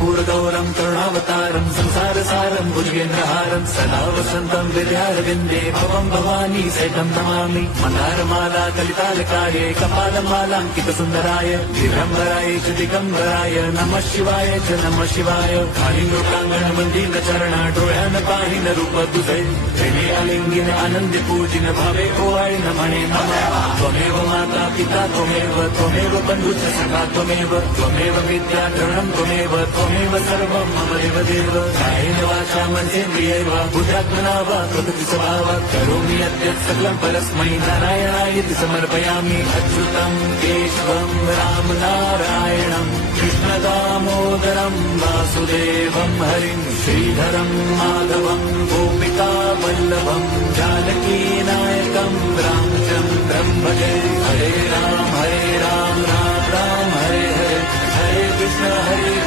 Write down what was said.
कर्पूरगौरं करुणावतारं संसारसारं भुजगेन्द्रहारं सदा वसन्तं विद्यारविन्दे भवं भवानी सहितं नमामि। मन्दारमाला कलितालकाये कपालमालाङ्कितसुन्दराय दिगम्बराय च दिगम्बराय नमः शिवाय च नमः शिवाय। कालिंगोप्राङ्गणमन्दिरचरण डोळ्यान पाहिन रूप तुझे प्रेमे अलिंगिन आनंदी पूजिन भावे ओवाळिन म्हणे नमः। त्वमेव माता पिता त्वमेव बन्धुश्च सखा त्वमेव विद्याधरणं त्वमेव सर्वं मम देवदेव। कायेन वाचा मनसेन्द्रियैर्वा बुद्ध्यात्मना वा प्रकृति स्वभावात् करोमि यद्यत् सकलं परस्मै नारायणायेति समर्पयामि। अच्युतं केशवं राम नारायणं कृष्णदामोदरं वासुदेवं हरिं श्रीधरं माधवं गोपिका वल्लभं जानकीनायकं रामचन्द्रं भजे। हरे राम राम राम हरे हरे हरे कृष्ण हरे